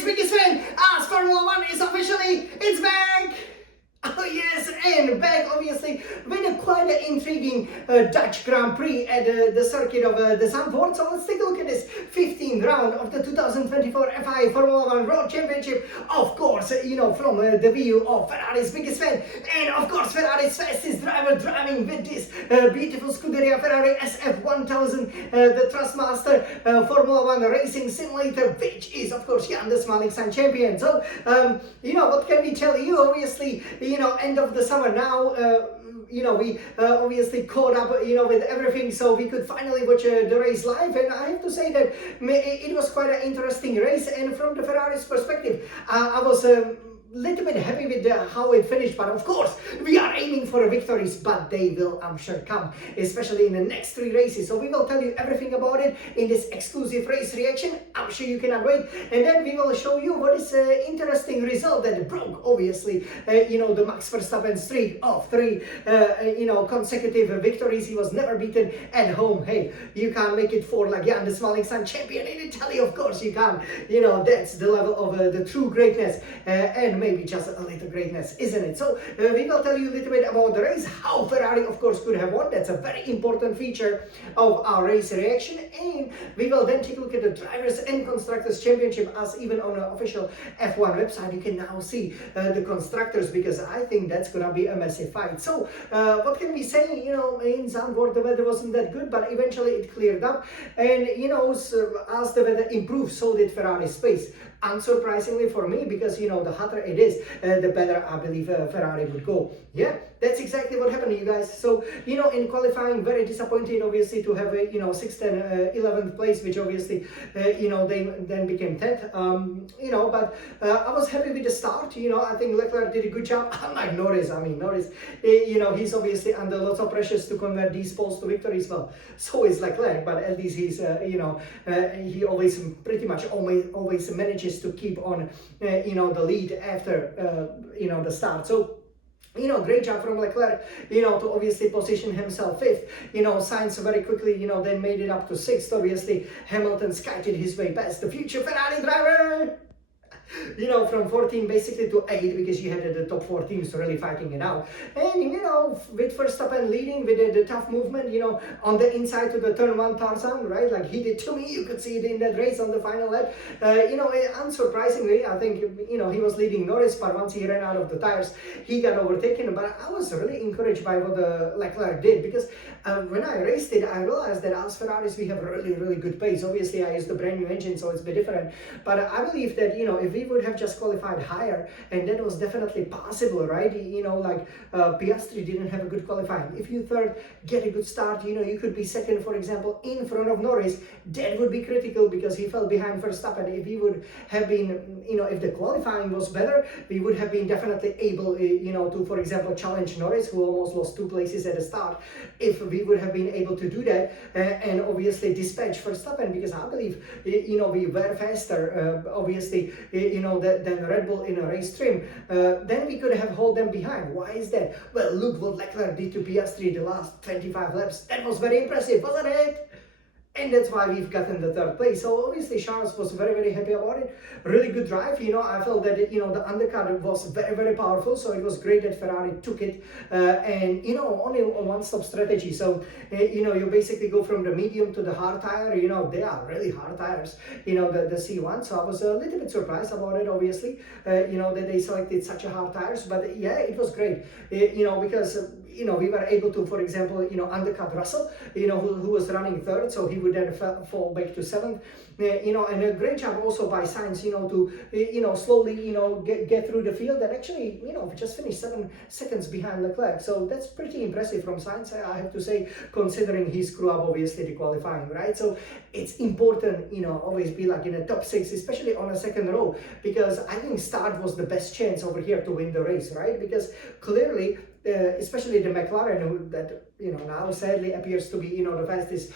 Ferrari's biggest fan, as Formula One is officially, it's back! Oh yes, and back obviously with a quite intriguing Dutch Grand Prix at the circuit of the Zandvoort. So let's take a look at this 15th round of the 2024 FIA Formula One Road Championship. Of course, from the view of Ferrari's biggest fan, and of course Ferrari's fastest driver driving with this beautiful Scuderia Ferrari SF1000, the Trustmaster Formula One Racing Simulator, which is of course Jan the Smiling Sun champion. So, what can we tell you? Obviously, end of the summer now, we obviously caught up, with everything, so we could finally watch the race live, and I have to say that it was quite an interesting race, and from the Ferrari's perspective, I was little bit happy with how it finished, but of course we are aiming for victories, but they will, I'm sure, come, especially in the next 3 races. So we will tell you everything about it in this exclusive race reaction. I'm sure you cannot wait, and then we will show you what is an interesting result that broke obviously the Max Verstappen streak of 3 consecutive victories. He was never beaten at home. Hey, you can't make it for like Jan the Smiling Sun champion in Italy, of course you can't. That's the level of the true greatness, and maybe just a little greatness, isn't it? So we will tell you a little bit about the race, how Ferrari of course could have won. That's a very important feature of our race reaction, and we will then take a look at the Drivers and Constructors Championship, as even on the official F1 website you can now see the constructors, because I think that's gonna be a massive fight. So what can we say? In Zandvoort the weather wasn't that good, but eventually it cleared up, and as the weather improved, so did Ferrari's pace. Unsurprisingly for me, because the hotter it is, the better I believe Ferrari would go. Yeah, that's exactly what happened, you guys. So in qualifying, very disappointed obviously to have a 6th and 11th place, which obviously they then became 10th. But I was happy with the start. I think Leclerc did a good job. Unlike Norris, Norris, he's obviously under lots of pressures to convert these poles to victories. Well, so is Leclerc, but at least he's he always pretty much always manages to keep on the lead after the start. So great job from Leclerc, to obviously position himself 5th. Sainz very quickly, then made it up to 6th. Obviously, Hamilton skited his way past the future Ferrari driver. From 14 basically to 8, because you had the top 4 teams really fighting it out. And, with Verstappen leading with the tough movement, on the inside to the turn 1 Tarzan, right? Like he did to me, you could see it in that race on the final lap. Unsurprisingly, I think, he was leading Norris, but once he ran out of the tires, he got overtaken. But I was really encouraged by what Leclerc did, because when I raced it, I realized that as Ferraris, we have really, really good pace. Obviously, I used the brand new engine, so it's a bit different. But I believe that, if we would have just qualified higher, and that was definitely possible, right? Piastri didn't have a good qualifying. If you third, get a good start, you could be 2nd, for example, in front of Norris. That would be critical, because he fell behind Verstappen. If he would have been, if the qualifying was better, we would have been definitely able, to, for example, challenge Norris, who almost lost 2 places at the start. If we would have been able to do that, and obviously dispatch Verstappen, because I believe, we were faster, obviously, than Red Bull in a race trim, then we could have held them behind. Why is that? Well, look what Leclerc did to Piastri the last 25 laps. That was very impressive, wasn't it? And that's why we've gotten the 3rd place. So obviously Charles was very, very happy about it. Really good drive. I felt that the undercut was very, very powerful. So it was great that Ferrari took it, and only a one-stop strategy. So you basically go from the medium to the hard tire. They are really hard tires. The C1. So I was a little bit surprised about it. Obviously, that they selected such a hard tires. But yeah, it was great. Because we were able to, for example, undercut Russell, who was running 3rd, so he would then fall back to 7th. And a great job also by Sainz, to, slowly, get through the field, and actually, just finished 7 seconds behind Leclerc. So that's pretty impressive from Sainz, I have to say, considering he screwed up, obviously, the qualifying, right? So it's important, always be like in the top 6, especially on a 2nd row, because I think start was the best chance over here to win the race, right? Because clearly, especially the McLaren, that now sadly appears to be the fastest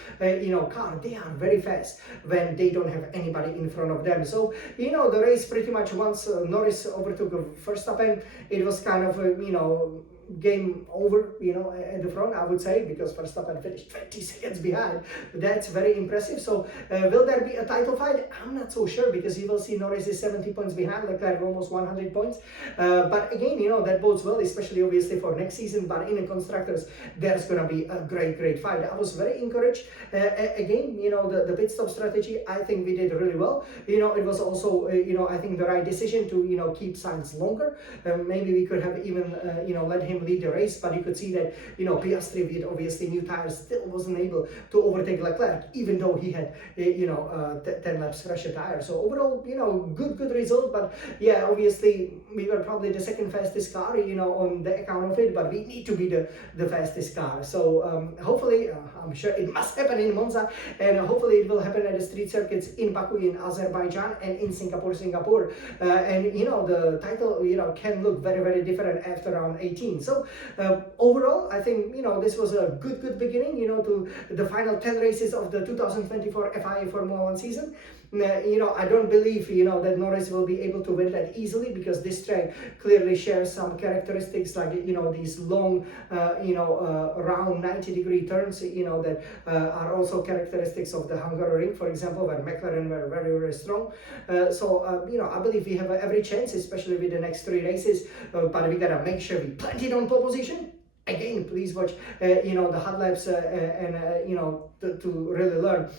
car. They are very fast when they don't have anybody in front of them. So the race pretty much once Norris overtook Verstappen, it was kind of game over, at the front, I would say, because Verstappen finished 20 seconds behind. That's very impressive. So will there be a title fight? I'm not so sure, because you will see Norris is 70 points behind, Leclerc almost 100 points. But again, that bodes well, especially obviously for next season. But in the constructors, there's going to be a great fight. I was very encouraged. Again, the pit stop strategy, I think we did really well. It was also, I think the right decision to, keep Sainz longer. Maybe we could have even, let him lead the race, but you could see that, Piastri with obviously new tires still wasn't able to overtake Leclerc, even though he had, 10 laps fresher tires. So overall, good result. But yeah, obviously we were probably the second fastest car, on the account of it, but we need to be the fastest car. So hopefully, I'm sure it must happen in Monza, and hopefully it will happen at the street circuits in Baku, in Azerbaijan, and in Singapore. And the title, can look very different after round 18. So overall, I think, this was a good beginning, to the final 10 races of the 2024 FIA Formula 1 season. I don't believe, that Norris will be able to win that easily, because this track clearly shares some characteristics like, these long, round 90-degree turns, that are also characteristics of the Hungary ring, for example, where McLaren were very strong. So, I believe we have every chance, especially with the next 3 races, but we gotta make sure we plant it on pole position. Again, please watch, the hot laps and, to really learn,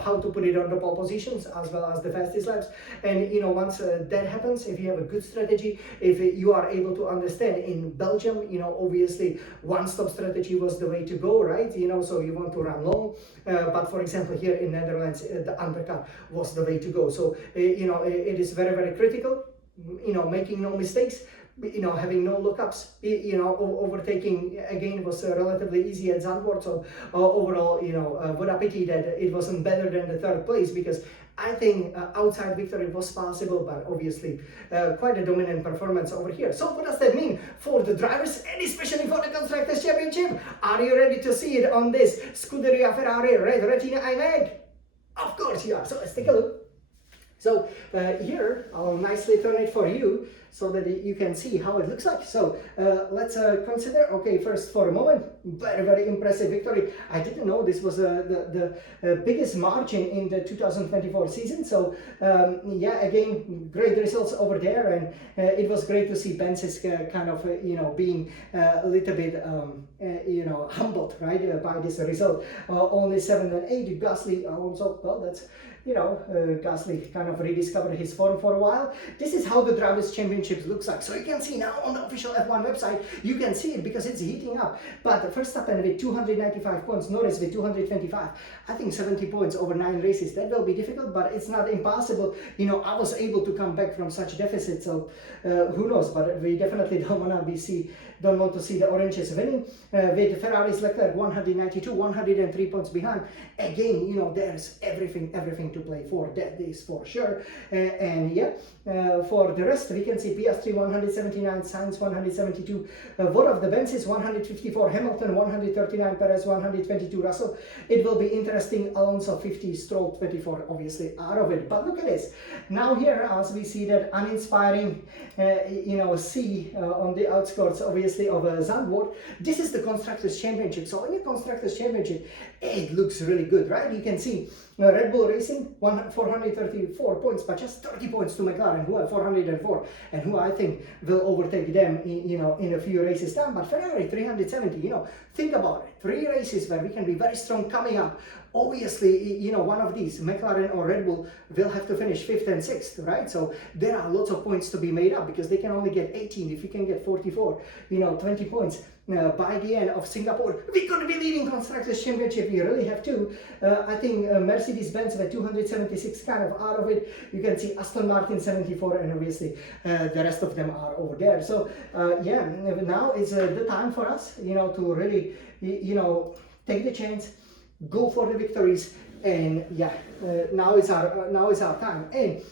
how to put it on the pole positions as well as the fastest laps. And, once that happens, if you have a good strategy, if you are able to understand in Belgium, obviously one-stop strategy was the way to go, right? So you want to run long. But for example, here in Netherlands, the undercut was the way to go. So, it is very critical, making no mistakes. Having no lookups, overtaking again was relatively easy at Zandvoort. So overall, what a pity that it wasn't better than the 3rd place, because I think outside victory was possible, but obviously quite a dominant performance over here. So what does that mean for the drivers, and especially for the Constructors' Championship? Are you ready to see it on this Scuderia Ferrari Red Retina iMac? Of course you are. So let's take a look. So here, I'll nicely turn it for you so that you can see how it looks like. So let's consider, okay, first for a moment, very impressive victory. I didn't know this was the biggest margin in the 2024 season. So yeah, again, great results over there. And it was great to see Benz's kind of, being a little bit, humbled, right, by this result. Only 7 and 8, Gasly, Alonso, well, that's, Gasly kind of rediscovered his form for a while. This is how the Drivers' Championships looks like. So you can see now on the official F1 website, you can see it because it's heating up. But the Verstappen with 295 points, Norris with 225. I think 70 points over 9 races. That will be difficult, but it's not impossible. I was able to come back from such deficit, so who knows? But we definitely don't want to see the oranges winning. With Ferrari's Leclerc 192, 103 points behind. Again, there's everything to play for. That is for sure. And yeah, for the rest, we can see Piastri 179, Sainz 172, one of the Benzes 154, Hamilton 139, Perez 122, Russell. It will be interesting. Alonso 50, Stroll 24, obviously out of it. But look at this. Now here, as we see that uninspiring, C on the outskirts, obviously, of Zandvoort. This is the Constructors' Championship. So in the Constructors' Championship, it looks really good, right? You can see Red Bull Racing 434 points, but just 30 points to McLaren, who have 404, and who I think will overtake them in a few races time. But Ferrari 370, think about it. 3 races where we can be very strong coming up. Obviously, one of these, McLaren or Red Bull, will have to finish 5th and 6th, right? So there are lots of points to be made up, because they can only get 18. If you can get 44, 20 points by the end of Singapore, we could be leading Constructors' Championship. We really have to. I think Mercedes-Benz were 276 kind of out of it. You can see Aston Martin 74, and obviously the rest of them are over there. So yeah, now is the time for us, to really, take the chance, go for the victories, and yeah, now is our time. And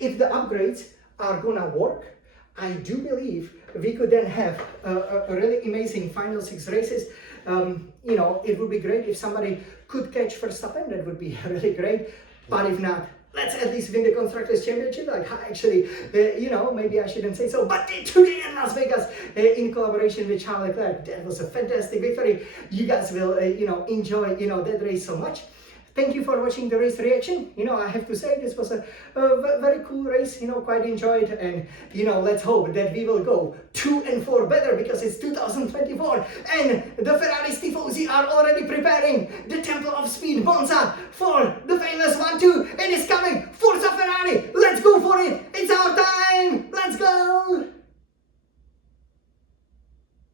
if the upgrades are gonna work, I do believe we could then have a really amazing final 6 races. It would be great if somebody could catch Verstappen. That would be really great. But if not, let's at least win the Constructors' Championship. Like, actually, maybe I shouldn't say so, but today in Las Vegas, in collaboration with Charles Leclerc, that was a fantastic victory. You guys will, enjoy, that race so much. Thank you for watching the race reaction. I have to say this was a very cool race, quite enjoyed, and let's hope that we will go 2 and 4 better, because it's 2024 and the Ferrari Tifosi are already preparing the Temple of Speed Monza for the famous 1-2. It is coming. Forza Ferrari!